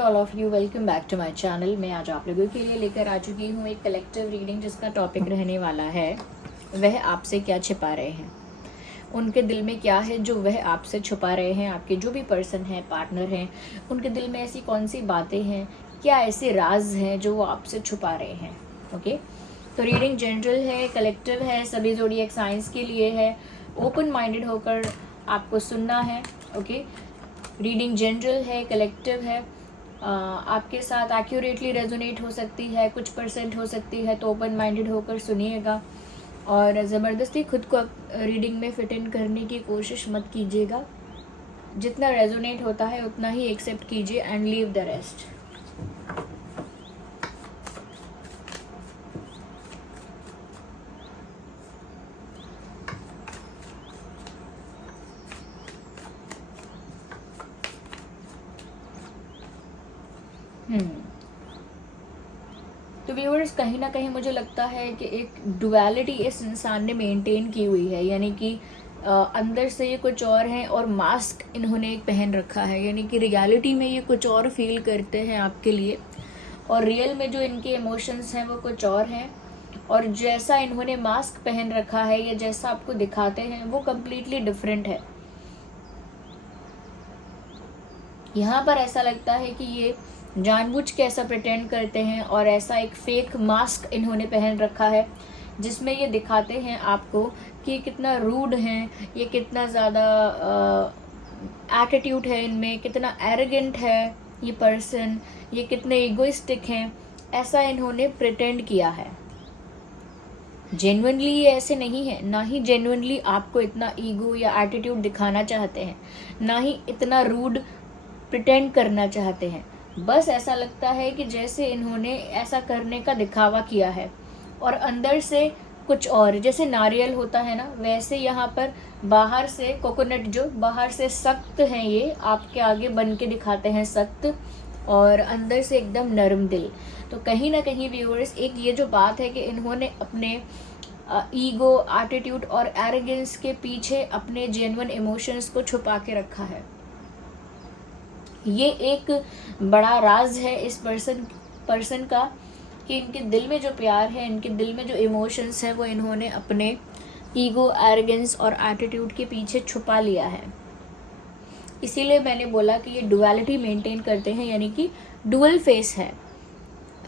Hello all of you, welcome back to my channel. मैं आज आप लोगों के लिए लेकर आ चुकी हूँ एक कलेक्टिव रीडिंग जिसका टॉपिक रहने वाला है वह आपसे क्या छिपा रहे हैं। उनके दिल में क्या है जो वह आपसे छुपा रहे हैं। आपके जो भी पर्सन हैं, पार्टनर हैं, उनके दिल में ऐसी कौन सी बातें हैं, क्या ऐसे राज हैं जो वो आपसे छुपा रहे हैं। ओके, तो रीडिंग जनरल है, कलेक्टिव है, सभी ज़ोडिएक साइंस के लिए है। ओपन माइंडेड होकर आपको सुनना है। ओके, रीडिंग जनरल है, कलेक्टिव है, आपके साथ एक्यूरेटली रेजोनेट हो सकती है, कुछ परसेंट हो सकती है, तो ओपन माइंडेड होकर सुनिएगा और ज़बरदस्ती खुद को रीडिंग में फिट इन करने की कोशिश मत कीजिएगा। जितना रेजोनेट होता है उतना ही एक्सेप्ट कीजिए एंड लीव द रेस्ट। तो व्यूअर्स, कहीं ना कहीं मुझे लगता है कि एक डुअलिटी इस इंसान ने मेंटेन की हुई है, यानी कि अंदर से ये कुछ और है और मास्क इन्होंने एक पहन रखा है, यानी कि रियलिटी में ये कुछ और फील करते हैं आपके लिए और रियल में जो इनके इमोशंस हैं वो कुछ और हैं। और जैसा इन्होंने मास्क पहन रखा है या जैसा आपको दिखाते हैं वो कम्प्लीटली डिफरेंट है। यहाँ पर ऐसा लगता है कि ये जानबूझ के ऐसा प्रिटेंड करते हैं और ऐसा एक फेक मास्क इन्होंने पहन रखा है जिसमें ये दिखाते हैं आपको कि कितना रूड हैं, ये कितना ज़्यादा एटीट्यूड है इनमें, कितना एरोगेंट है ये पर्सन, ये कितने इगोइस्टिक हैं। ऐसा इन्होंने प्रिटेंड किया है। जेन्युइनली ये ऐसे नहीं है, ना ही जेन्युइनली आपको इतना ईगो या एटीट्यूड दिखाना चाहते हैं, ना ही इतना रूड प्रिटेंड करना चाहते हैं। बस ऐसा लगता है कि जैसे इन्होंने ऐसा करने का दिखावा किया है और अंदर से कुछ और, जैसे नारियल होता है ना, वैसे यहाँ पर बाहर से कोकोनट, जो बाहर से सख्त हैं, ये आपके आगे बन के दिखाते हैं सख्त और अंदर से एकदम नरम दिल। तो कहीं ना कहीं व्यूअर्स, एक ये जो बात है कि इन्होंने अपने ईगो, एटीट्यूड और एरोगेंस के पीछे अपने जेन्युइन इमोशंस को छुपा के रखा है। ये एक बड़ा राज है इस पर्सन का कि इनके दिल में जो प्यार है, इनके दिल में जो इमोशंस है, वो इन्होंने अपने ईगो, एरोगेंस और एटीट्यूड के पीछे छुपा लिया है। इसीलिए मैंने बोला कि ये डुअलिटी मेंटेन करते हैं, यानी कि डुअल फेस है।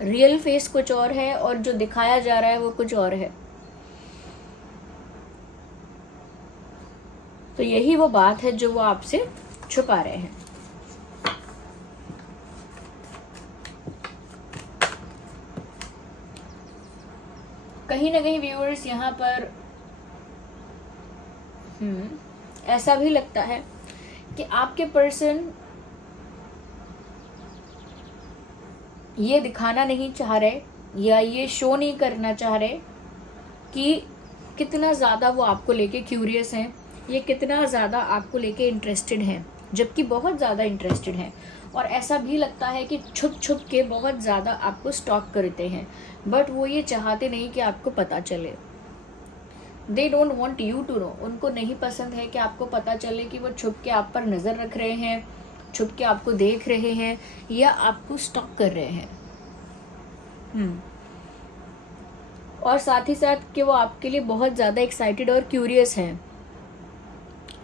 रियल फेस कुछ और है और जो दिखाया जा रहा है वो कुछ और है। तो यही वो बात है जो वो आपसे छुपा रहे हैं। कहीं ना कहीं व्यूअर्स, यहाँ पर ऐसा भी लगता है कि आपके पर्सन ये दिखाना नहीं चाह रहे या ये शो नहीं करना चाह रहे कि कितना ज़्यादा वो आपको लेके क्यूरियस हैं, ये कितना ज़्यादा आपको लेके इंटरेस्टेड हैं, जबकि बहुत ज़्यादा इंटरेस्टेड हैं। और ऐसा भी लगता है कि छुप छुप के बहुत ज़्यादा आपको स्टॉक करते हैं, बट वो ये चाहते नहीं कि आपको पता चले। They don't want you to know. उनको नहीं पसंद है कि आपको पता चले कि वो छुप के आप पर नज़र रख रहे हैं, छुप के आपको देख रहे हैं या आपको स्टॉक कर रहे हैं। और साथ ही साथ कि वो आपके लिए बहुत ज़्यादा एक्साइटेड और क्यूरियस हैं।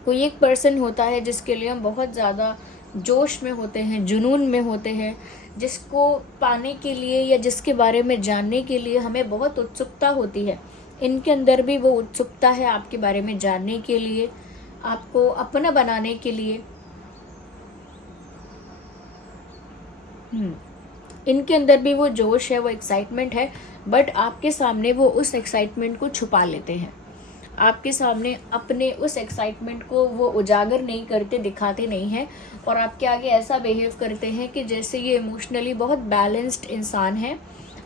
कोई एक पर्सन होता है जिसके लिए हम बहुत ज़्यादा जोश में होते हैं, जुनून में होते हैं, जिसको पाने के लिए या जिसके बारे में जानने के लिए हमें बहुत उत्सुकता होती है। इनके अंदर भी वो उत्सुकता है आपके बारे में जानने के लिए, आपको अपना बनाने के लिए। इनके अंदर भी वो जोश है, वो एक्साइटमेंट है, बट आपके सामने वो उस एक्साइटमेंट को छुपा लेते हैं। आपके सामने अपने उस एक्साइटमेंट को वो उजागर नहीं करते, दिखाते नहीं हैं और आपके आगे ऐसा बिहेव करते हैं कि जैसे ये इमोशनली बहुत बैलेंस्ड इंसान है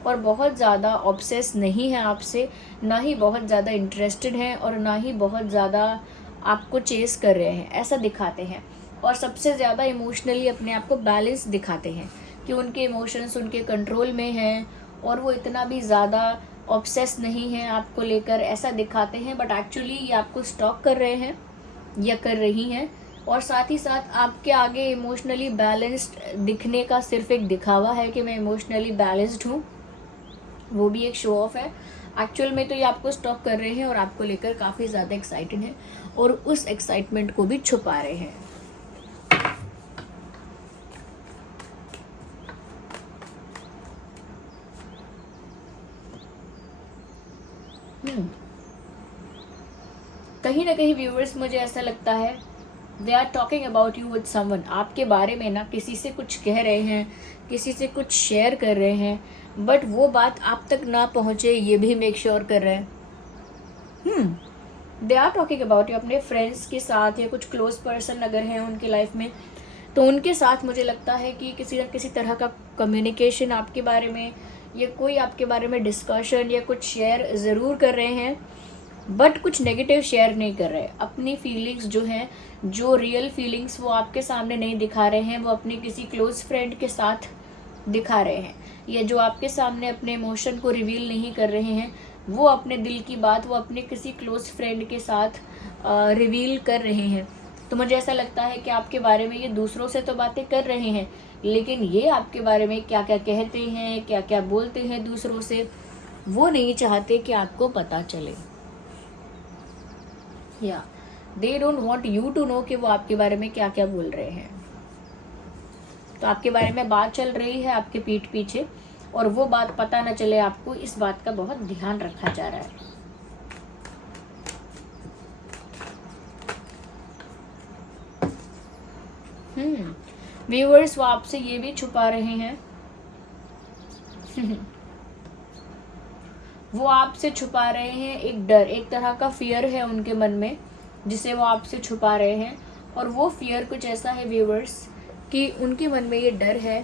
और बहुत ज़्यादा ऑब्सेस नहीं है आपसे, ना ही बहुत ज़्यादा इंटरेस्टेड हैं और ना ही बहुत ज़्यादा आपको चेस कर रहे हैं, ऐसा दिखाते हैं। और सबसे ज़्यादा इमोशनली अपने आप को बैलेंस दिखाते हैं कि उनके इमोशंस उनके कंट्रोल में हैं और वो इतना भी ज़्यादा ऑब्सेस नहीं है आपको लेकर, ऐसा दिखाते हैं। बट एक्चुअली ये आपको स्टॉक कर रहे हैं या कर रही हैं और साथ ही साथ आपके आगे इमोशनली बैलेंस्ड दिखने का सिर्फ एक दिखावा है कि मैं इमोशनली बैलेंस्ड हूँ, वो भी एक शो ऑफ है। एक्चुअल में तो ये आपको स्टॉक कर रहे हैं और आपको लेकर काफ़ी ज़्यादा एक्साइटेड हैं और उस एक्साइटमेंट को भी छुपा रहे हैं। कहीं ना कहीं व्यूअर्स, मुझे ऐसा लगता है they are talking about you with someone. आपके बारे में ना किसी से कुछ कह रहे हैं, किसी से कुछ शेयर कर रहे हैं, बट वो बात आप तक ना पहुंचे ये भी मेक श्योर कर रहे हैं। They are talking about you अपने फ्रेंड्स के साथ, या कुछ क्लोज पर्सन अगर हैं उनके लाइफ में, तो उनके साथ मुझे लगता है कि किसी न किसी तरह का कम्युनिकेशन आपके बारे में, या कोई आपके बारे में डिस्कशन या कुछ शेयर ज़रूर कर रहे हैं, बट कुछ नेगेटिव शेयर नहीं कर रहे। अपनी फीलिंग्स जो हैं, जो रियल फीलिंग्स वो आपके सामने नहीं दिखा रहे हैं, वो अपने किसी क्लोज फ्रेंड के साथ दिखा रहे हैं, या जो आपके सामने अपने इमोशन को रिवील नहीं कर रहे हैं, वो अपने दिल की बात वो अपने किसी क्लोज फ्रेंड के साथ रिवील कर रहे हैं। तो मुझे ऐसा लगता है कि आपके बारे में ये दूसरों से तो बातें कर रहे हैं, लेकिन ये आपके बारे में क्या क्या कहते हैं, क्या क्या बोलते हैं दूसरों से, वो नहीं चाहते कि आपको पता चले, या they don't want you to know कि वो आपके बारे में क्या क्या बोल रहे हैं। तो आपके बारे में बात चल रही है आपके पीठ पीछे, और वो बात पता न चले आपको, इस बात का बहुत ध्यान रखा जा रहा है। व्यूअर्स, वो आपसे ये भी छुपा रहे हैं वो आपसे छुपा रहे हैं एक डर, एक तरह का फियर है उनके मन में जिसे वो आपसे छुपा रहे हैं। और वो फियर कुछ ऐसा है व्यूअर्स कि उनके मन में ये डर है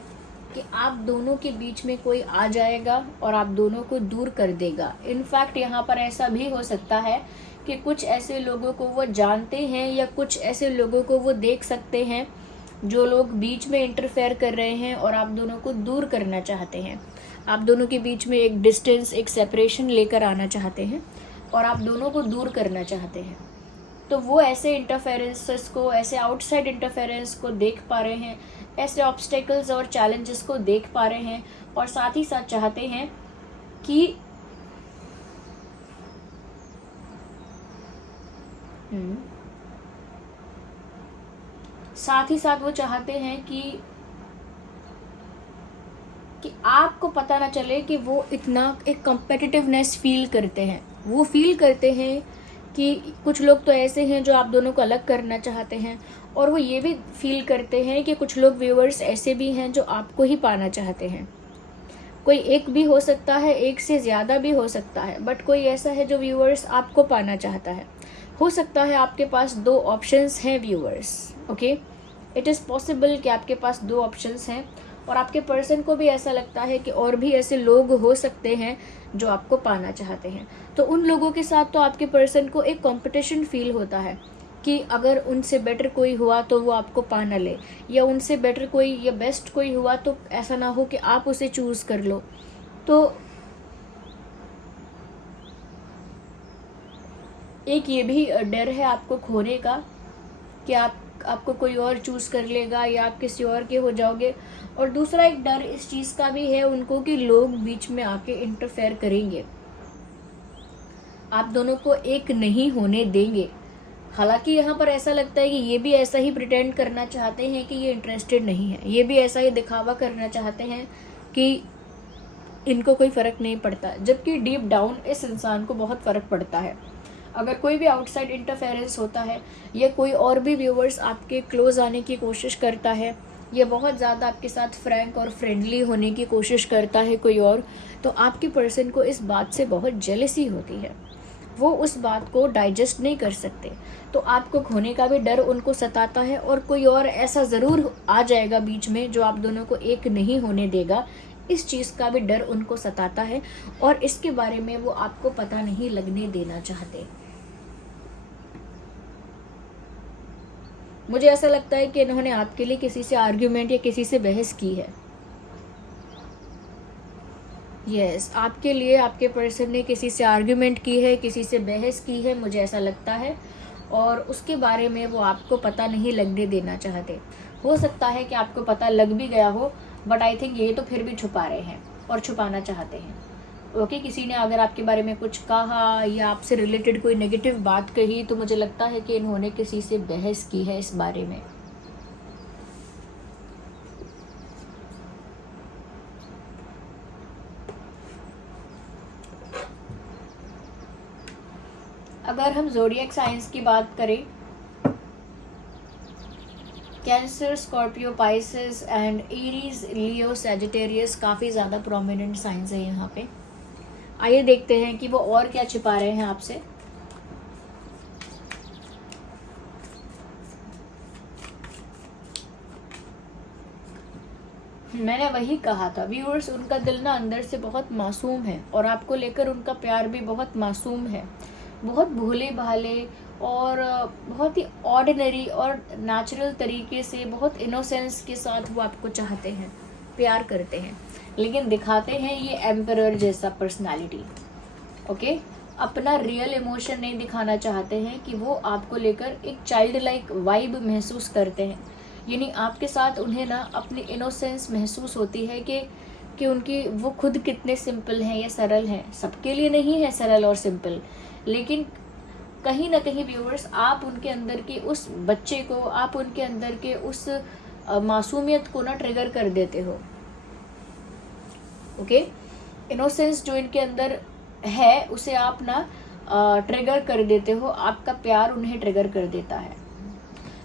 कि आप दोनों के बीच में कोई आ जाएगा और आप दोनों को दूर कर देगा। इनफैक्ट यहाँ पर ऐसा भी हो सकता है कि कुछ ऐसे लोगों को वो जानते हैं, या कुछ ऐसे लोगों को वो देख सकते हैं जो लोग बीच में इंटरफेयर कर रहे हैं और आप दोनों को दूर करना चाहते हैं। आप दोनों के बीच में एक डिस्टेंस, एक सेपरेशन लेकर आना चाहते हैं और आप दोनों को दूर करना चाहते हैं। तो वो ऐसे इंटरफेरेंसेस को, ऐसे आउटसाइड इंटरफेरेंस को देख पा रहे हैं, ऐसे ऑब्स्टेकल्स और चैलेंजेस को देख पा रहे हैं, और साथ ही साथ चाहते हैं कि साथ ही साथ वो चाहते हैं कि आपको पता ना चले कि वो इतना एक कॉम्पिटिटिवनेस फील करते हैं। वो फील करते हैं कि कुछ लोग तो ऐसे हैं जो आप दोनों को अलग करना चाहते हैं, और वो ये भी फील करते हैं कि कुछ लोग व्यूअर्स ऐसे भी हैं जो आपको ही पाना चाहते हैं। कोई एक भी हो सकता है, एक से ज़्यादा भी हो सकता है, बट कोई ऐसा है जो व्यूअर्स आपको पाना चाहता है। हो सकता है आपके पास 2 ऑप्शंस हैं viewers, okay, it is possible कि आपके पास 2 ऑप्शंस हैं, और आपके पर्सन को भी ऐसा लगता है कि और भी ऐसे लोग हो सकते हैं जो आपको पाना चाहते हैं। तो उन लोगों के साथ तो आपके पर्सन को एक कंपटीशन फील होता है कि अगर उनसे बेटर कोई हुआ तो वो आपको पा ना ले, या उनसे बेटर कोई या बेस्ट कोई हुआ तो ऐसा ना हो कि आप उसे चूज़ कर लो। तो एक ये भी डर है आपको खोने का कि आपको कोई और चूज़ कर लेगा या आप किसी और के हो जाओगे। और दूसरा एक डर इस चीज़ का भी है उनको कि लोग बीच में आके इंटरफेयर करेंगे, आप दोनों को एक नहीं होने देंगे। हालांकि यहाँ पर ऐसा लगता है कि ये भी ऐसा ही प्रिटेंड करना चाहते हैं कि ये इंटरेस्टेड नहीं है, ये भी ऐसा ही दिखावा करना चाहते हैं कि इनको कोई फ़र्क नहीं पड़ता, जबकि डीप डाउन इस इंसान को बहुत फ़र्क पड़ता है। अगर कोई भी आउटसाइड इंटरफेरेंस होता है, या कोई और भी व्यूअर्स आपके क्लोज आने की कोशिश करता है, या बहुत ज़्यादा आपके साथ फ्रैंक और फ्रेंडली होने की कोशिश करता है कोई और, तो आपके पर्सन को इस बात से बहुत जेलसी होती है। वो उस बात को डाइजेस्ट नहीं कर सकते, तो आपको खोने का भी डर उनको सताता है, और कोई और ऐसा ज़रूर आ जाएगा बीच में जो आप दोनों को एक नहीं होने देगा। इस चीज़ का भी डर उनको सताता है, और इसके बारे में वो आपको पता नहीं लगने देना चाहते। मुझे ऐसा लगता है कि इन्होंने आपके लिए किसी से आर्ग्यूमेंट या किसी से बहस की है। यस, आपके लिए आपके पर्सन ने किसी से आर्ग्यूमेंट की है, किसी से बहस की है, मुझे ऐसा लगता है। और उसके बारे में वो आपको पता नहीं लगने देना चाहते। हो सकता है कि आपको पता लग भी गया हो, बट आई थिंक ये तो फिर भी छुपा रहे हैं और छुपाना चाहते हैं। ओके, किसी ने अगर आपके बारे में कुछ कहा या आपसे रिलेटेड कोई नेगेटिव बात कही, तो मुझे लगता है कि इन्होंने किसी से बहस की है इस बारे में। अगर हम ज़ोडिएक साइंस की बात करें, cancer, Scorpio, Pisces and Aries, Leo, Sagittarius काफ़ी ज़्यादा प्रोमिनेंट साइंस है यहाँ पे। आइए देखते हैं कि वो और क्या छिपा रहे हैं आपसे। मैंने वही कहा था व्यूअर्स, उनका दिल ना अंदर से बहुत मासूम है और आपको लेकर उनका प्यार भी बहुत मासूम है। बहुत भोले भाले और बहुत ही ऑर्डिनरी और नेचुरल तरीके से, बहुत इनोसेंस के साथ वो आपको चाहते हैं, प्यार करते हैं, लेकिन दिखाते हैं ये एम्परर जैसा पर्सनालिटी। ओके, अपना रियल इमोशन नहीं दिखाना चाहते हैं कि वो आपको लेकर एक चाइल्ड लाइक वाइब महसूस करते हैं। यानी आपके साथ उन्हें ना अपनी इनोसेंस महसूस होती है कि उनकी वो खुद कितने सिंपल हैं या सरल हैं। सबके लिए नहीं है सरल और सिंपल, लेकिन कहीं ना कहीं व्यूअर्स, आप उनके अंदर के उस बच्चे को, आप उनके अंदर के उस मासूमियत को ना ट्रिगर कर देते हो। ओके, इनोसेंस जो इनके अंदर है उसे आप ना ट्रिगर कर देते हो, आपका प्यार उन्हें ट्रिगर कर देता है।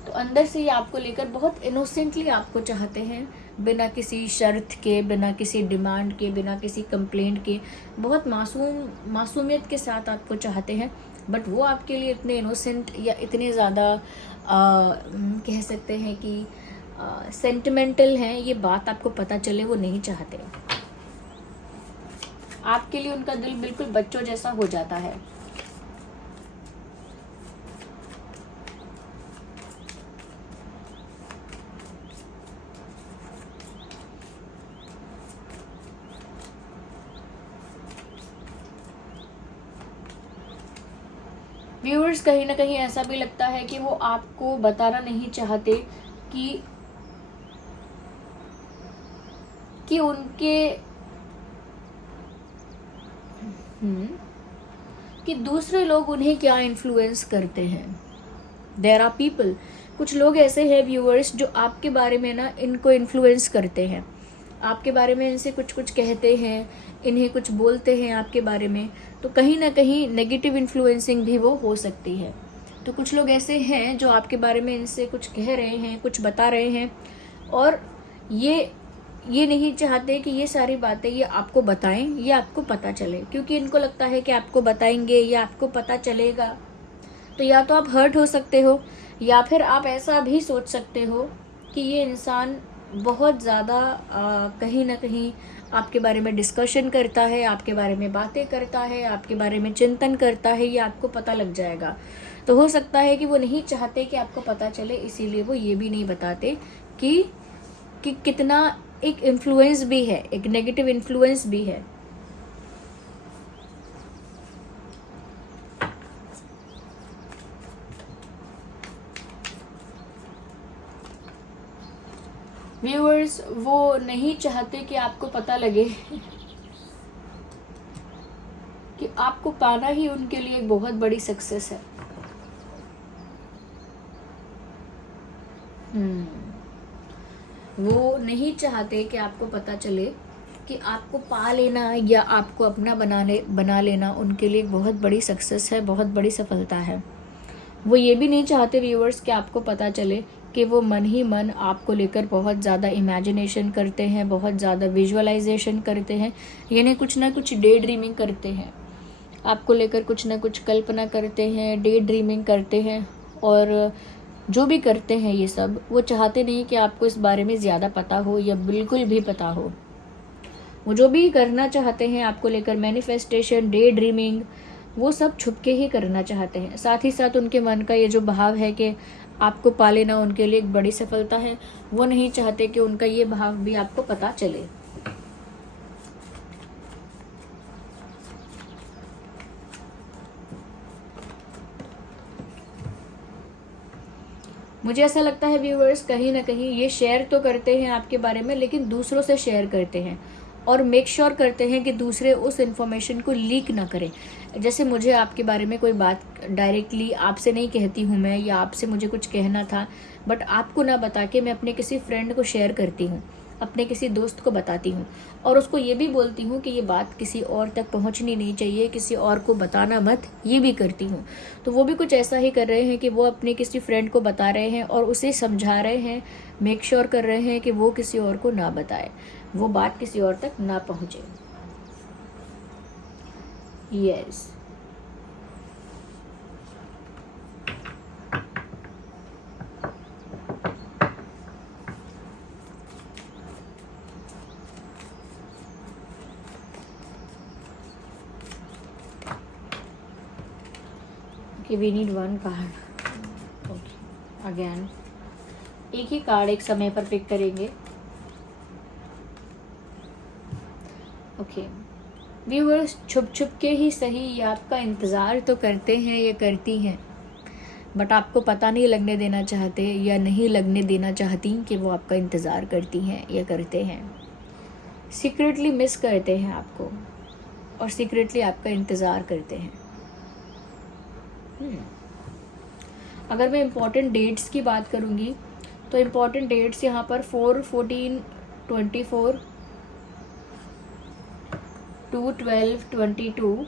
तो अंदर से ये आपको लेकर बहुत इनोसेंटली आपको चाहते हैं, बिना किसी शर्त के, बिना किसी डिमांड के, बिना किसी कंप्लेंट के, बहुत मासूमियत के साथ आपको चाहते हैं। बट वो आपके लिए इतने इनोसेंट या इतने ज़्यादा कह सकते हैं कि सेंटिमेंटल हैं, ये बात आपको पता चले वो नहीं चाहते। आपके लिए उनका दिल बिल्कुल बच्चों जैसा हो जाता है। व्यूअर्स, कहीं ना कहीं ऐसा भी लगता है कि वो आपको बताना नहीं चाहते कि उनके कि दूसरे लोग उन्हें क्या इन्फ्लुएंस करते हैं। देयर आर पीपल, कुछ लोग ऐसे हैं व्यूअर्स जो आपके बारे में ना इनको इन्फ्लुएंस करते हैं, आपके बारे में इनसे कुछ कुछ कहते हैं, इन्हें कुछ बोलते हैं आपके बारे में। तो कहीं ना कहीं नेगेटिव इन्फ्लुएंसिंग भी वो हो सकती है। तो कुछ लोग ऐसे हैं जो आपके बारे में इनसे कुछ कह रहे हैं, कुछ बता रहे हैं, और ये नहीं चाहते कि ये सारी बातें ये आपको बताएं या आपको पता चले, क्योंकि इनको लगता है कि आपको बताएंगे या आपको पता चलेगा तो या तो आप हर्ट हो सकते हो, या फिर आप ऐसा भी सोच सकते हो कि ये इंसान बहुत ज़्यादा कहीं ना कहीं आपके बारे में डिस्कशन करता है, आपके बारे में बातें करता है, आपके बारे में चिंतन करता है, ये आपको पता लग जाएगा। तो हो सकता है कि वो नहीं चाहते कि आपको पता चले, इसीलिए वो ये भी नहीं बताते कि कितना एक इन्फ्लुएंस भी है, एक नेगेटिव इन्फ्लुएंस भी है। व्यूअर्स, वो नहीं चाहते कि आपको पता लगे कि आपको पाना ही उनके लिए एक बहुत बड़ी सक्सेस है। वो नहीं चाहते कि आपको पता चले कि आपको पा लेना या आपको अपना बना लेना उनके लिए एक बहुत बड़ी सक्सेस है, बहुत बड़ी सफलता है। वो ये भी नहीं चाहते व्यूअर्स कि आपको पता चले कि वो मन ही मन आपको लेकर बहुत ज़्यादा इमेजिनेशन करते हैं, बहुत ज़्यादा विजुअलाइजेशन करते हैं, यानी कुछ ना कुछ डे ड्रीमिंग करते हैं, आपको लेकर कुछ ना कुछ कल्पना करते हैं, डे ड्रीमिंग करते हैं। और जो भी करते हैं ये सब, वो चाहते नहीं कि आपको इस बारे में ज़्यादा पता हो या बिल्कुल भी पता हो। वो जो भी करना चाहते हैं आपको लेकर, मैनिफेस्टेशन, डे ड्रीमिंग, वो सब छुप के ही करना चाहते हैं। साथ ही साथ उनके मन का ये जो भाव है कि आपको पा लेना उनके लिए एक बड़ी सफलता है, वो नहीं चाहते कि उनका ये भाव भी आपको पता चले। मुझे ऐसा लगता है व्यूअर्स, कहीं ना कहीं ये शेयर तो करते हैं आपके बारे में, लेकिन दूसरों से शेयर करते हैं और मेक श्योर करते हैं कि दूसरे उस इन्फॉर्मेशन को लीक ना करें। जैसे मुझे आपके बारे में कोई बात डायरेक्टली आपसे नहीं कहती हूँ मैं, या आपसे मुझे कुछ कहना था बट आपको ना बता के मैं अपने किसी फ्रेंड को शेयर करती हूँ, अपने किसी दोस्त को बताती हूँ और उसको ये भी बोलती हूँ कि ये बात किसी और तक पहुँचनी नहीं चाहिए, किसी और को बताना मत, ये भी करती हूँ। तो वो भी कुछ ऐसा ही कर रहे हैं कि वो अपने किसी फ्रेंड को बता रहे हैं और उसे समझा रहे हैं, मेक श्योर कर रहे हैं कि वो किसी और को ना बताए, वो बात किसी और तक ना पहुँचे। Yes. Okay, we need one card. Okay, again एक ही कार्ड एक समय पर पिक करेंगे। ओके व्यूअर्स, छुप छुप के ही सही ये आपका इंतज़ार तो करते हैं, ये करती हैं, बट आपको पता नहीं लगने देना चाहते या नहीं लगने देना चाहती कि वो आपका इंतज़ार करती हैं या करते हैं। सीक्रेटली मिस करते हैं आपको और सीक्रेटली आपका इंतज़ार करते हैं। अगर मैं इम्पॉर्टेंट डेट्स की बात करूँगी तो इम्पॉर्टेंट डेट्स यहाँ पर 4, 14, 24, 2, 12, 22,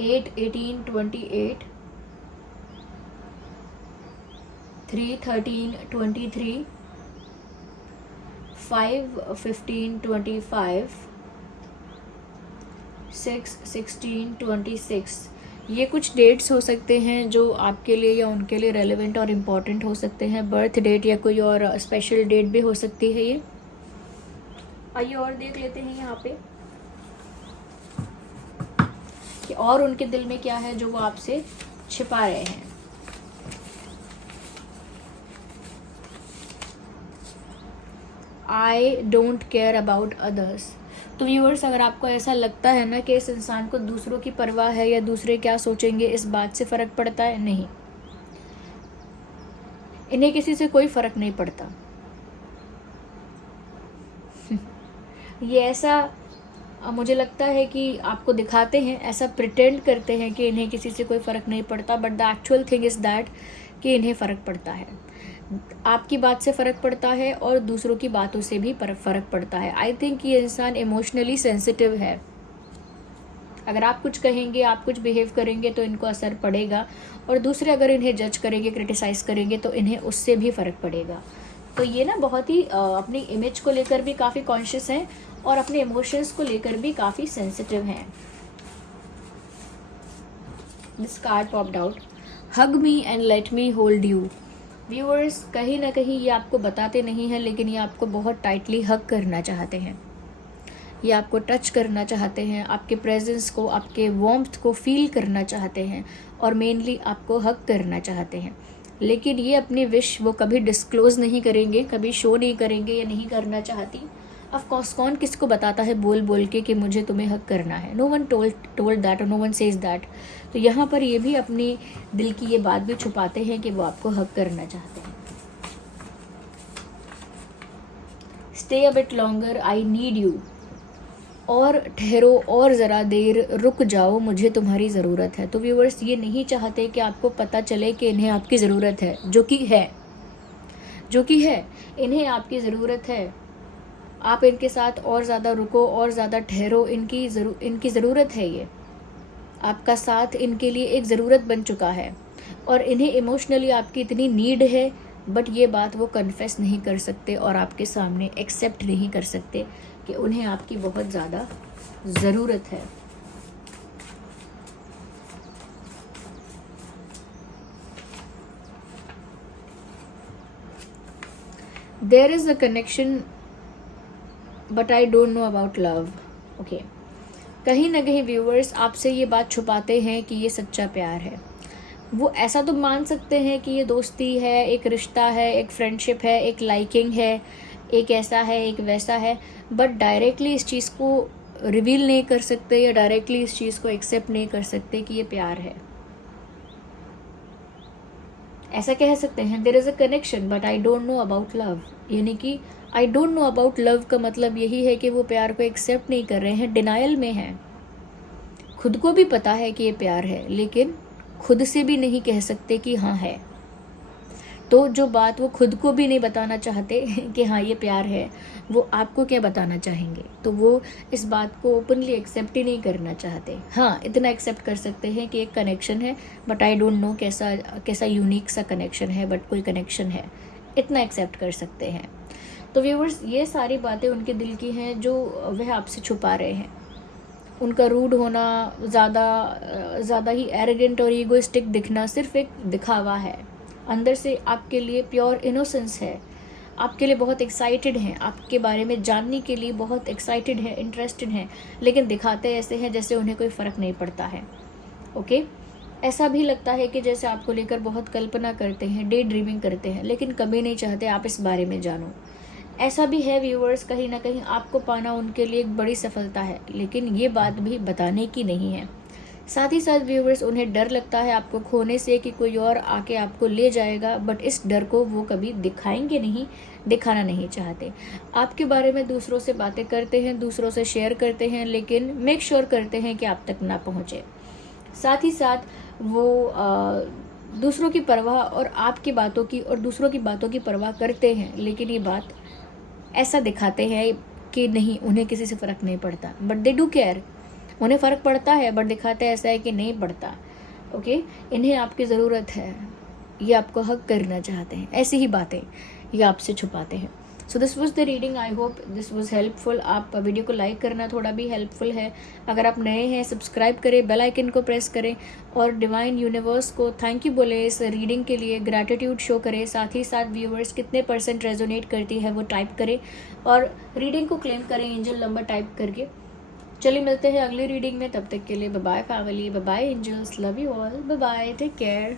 8, 18, 28, 3, 13, 23, 5, 15, 25, 6, 16, 26। ये कुछ डेट्स हो सकते हैं जो आपके लिए या उनके लिए रेलेवेंट और इम्पॉर्टेंट हो सकते हैं। बर्थ डेट या कोई और स्पेशल डेट भी हो सकती है ये। आइए और देख लेते हैं यहाँ पे कि और उनके दिल में क्या है जो वो आपसे छिपा रहे हैं। I don't care about others. तो व्यूअर्स, अगर आपको ऐसा लगता है ना कि इस इंसान को दूसरों की परवाह है या दूसरे क्या सोचेंगे इस बात से फ़र्क पड़ता है, नहीं, इन्हें किसी से कोई फ़र्क नहीं पड़ता। ये ऐसा मुझे लगता है कि आपको दिखाते हैं, ऐसा प्रिटेंड करते हैं कि इन्हें किसी से कोई फ़र्क नहीं पड़ता, but the actual thing is that कि इन्हें फ़र्क पड़ता है। आपकी बात से फ़र्क पड़ता है और दूसरों की बातों से भी फ़र्क पड़ता है। आई थिंक ये इंसान इमोशनली सेंसिटिव है। अगर आप कुछ कहेंगे, आप कुछ बिहेव करेंगे तो इनको असर पड़ेगा, और दूसरे अगर इन्हें जज करेंगे, क्रिटिसाइज़ करेंगे तो इन्हें उससे भी फ़र्क पड़ेगा। तो ये ना बहुत ही अपनी इमेज को लेकर भी काफ़ी कॉन्शियस हैं और अपने इमोशंस को लेकर भी काफ़ी सेंसिटिव हैं। This card popped out, hug me and let me hold you. Viewers, कहीं ना कहीं ये आपको बताते नहीं हैं, लेकिन ये आपको बहुत टाइटली हग करना चाहते हैं, ये आपको टच करना चाहते हैं, आपके प्रेजेंस को, आपके वार्मथ को फील करना चाहते हैं और मेनली आपको हग करना चाहते हैं। लेकिन ये अपनी विश वो कभी डिस्क्लोज़ नहीं करेंगे, कभी शो नहीं करेंगे या नहीं करना चाहती। ऑफ कोर्स, कौन किसको बताता है बोल बोल के कि मुझे तुम्हें हक करना है? नो वन टोल्ड दैट और नो वन सेज दैट। तो यहाँ पर ये भी अपनी दिल की ये बात भी छुपाते हैं कि वो आपको हक करना चाहते हैं। Stay a bit longer, I need you. और ठहरो और ज़रा देर, रुक जाओ, मुझे तुम्हारी ज़रूरत है। तो व्यूअर्स, ये नहीं चाहते कि आपको पता चले कि इन्हें आपकी ज़रूरत है, जो कि है, इन्हें आपकी ज़रूरत है। आप इनके साथ और ज़्यादा रुको और ज़्यादा ठहरो, इनकी ज़रूरत है। ये आपका साथ इनके लिए एक ज़रूरत बन चुका है और इन्हें इमोशनली आपकी इतनी नीड है, बट ये बात वो कन्फेस नहीं कर सकते और आपके सामने एक्सेप्ट नहीं कर सकते कि उन्हें आपकी बहुत ज़्यादा ज़रूरत है। There is a connection but I don't know about love. Okay, कहीं ना कहीं व्यूअर्स आपसे ये बात छुपाते हैं कि ये सच्चा प्यार है। वो ऐसा तो मान सकते हैं कि ये दोस्ती है, एक रिश्ता है, एक फ्रेंडशिप है, एक लाइकिंग है, एक ऐसा है, एक वैसा है, बट डायरेक्टली इस चीज़ को रिवील नहीं कर सकते या डायरेक्टली इस चीज़ को एक्सेप्ट नहीं कर सकते कि ये प्यार है। ऐसा कह सकते हैं there is a connection but I don't know about love, यानी कि I don't know about love का मतलब यही है कि वो प्यार को एक्सेप्ट नहीं कर रहे हैं, डिनायल में हैं। खुद को भी पता है कि ये प्यार है, लेकिन खुद से भी नहीं कह सकते कि हाँ है। तो जो बात वो खुद को भी नहीं बताना चाहते कि हाँ ये प्यार है, वो आपको क्या बताना चाहेंगे? तो वो इस बात को ओपनली एक्सेप्ट ही नहीं करना चाहते। हाँ, इतना एक्सेप्ट कर सकते हैं कि एक कनेक्शन है, बट आई डोंट नो कैसा कैसा यूनिक सा कनेक्शन है, बट कोई कनेक्शन है, इतना एक्सेप्ट कर सकते हैं। तो व्यूअर्स, ये सारी बातें उनके दिल की हैं जो वह आपसे छुपा रहे हैं। उनका रूड होना, ज़्यादा ही एरोगेंट और ईगोइस्टिक दिखना सिर्फ एक दिखावा है। अंदर से आपके लिए प्योर इनोसेंस है, आपके लिए बहुत एक्साइटेड हैं, आपके बारे में जानने के लिए बहुत एक्साइटेड हैं, इंटरेस्टेड हैं, लेकिन दिखाते ऐसे हैं जैसे उन्हें कोई फ़र्क नहीं पड़ता है। ओके, ऐसा भी लगता है कि जैसे आपको लेकर बहुत कल्पना करते हैं, डे ड्रीमिंग करते हैं, लेकिन कभी नहीं चाहते आप इस बारे में जानो। ऐसा भी है व्यूअर्स, कहीं ना कहीं आपको पाना उनके लिए एक बड़ी सफलता है, लेकिन ये बात भी बताने की नहीं है। साथ ही साथ व्यूअर्स, उन्हें डर लगता है आपको खोने से कि कोई और आके आपको ले जाएगा, बट इस डर को वो कभी दिखाएंगे नहीं, दिखाना नहीं चाहते। आपके बारे में दूसरों से बातें करते हैं, दूसरों से शेयर करते हैं, लेकिन मेक श्योर करते हैं कि आप तक ना पहुँचे। साथ ही साथ वो दूसरों की परवाह और आपकी बातों की और दूसरों की बातों की परवाह करते हैं, लेकिन ये बात ऐसा दिखाते हैं कि नहीं, उन्हें किसी से फ़र्क नहीं पड़ता, बट दे डू केयर। उन्हें फ़र्क पड़ता है, बट दिखाते ऐसा है कि नहीं पड़ता। ओके, इन्हें आपकी ज़रूरत है, ये आपको हक करना चाहते हैं, ऐसी ही बातें ये आपसे छुपाते हैं। So this was the reading, I hope this was helpful. आप वीडियो को लाइक करना थोड़ा भी हेल्पफुल है। अगर आप नए हैं, सब्सक्राइब करें, बेल आइकन को प्रेस करें और डिवाइन यूनिवर्स को थैंक यू बोले इस रीडिंग के लिए, ग्रैटिट्यूड शो करें। साथ ही साथ व्यूअर्स कितने % रेजोनेट करती है वो टाइप करें और रीडिंग को क्लेम करें एंजल नंबर टाइप करके। चलिए मिलते हैं अगली रीडिंग में, तब तक के लिए bye bye family, bye bye angels, love you all, bye bye, take care.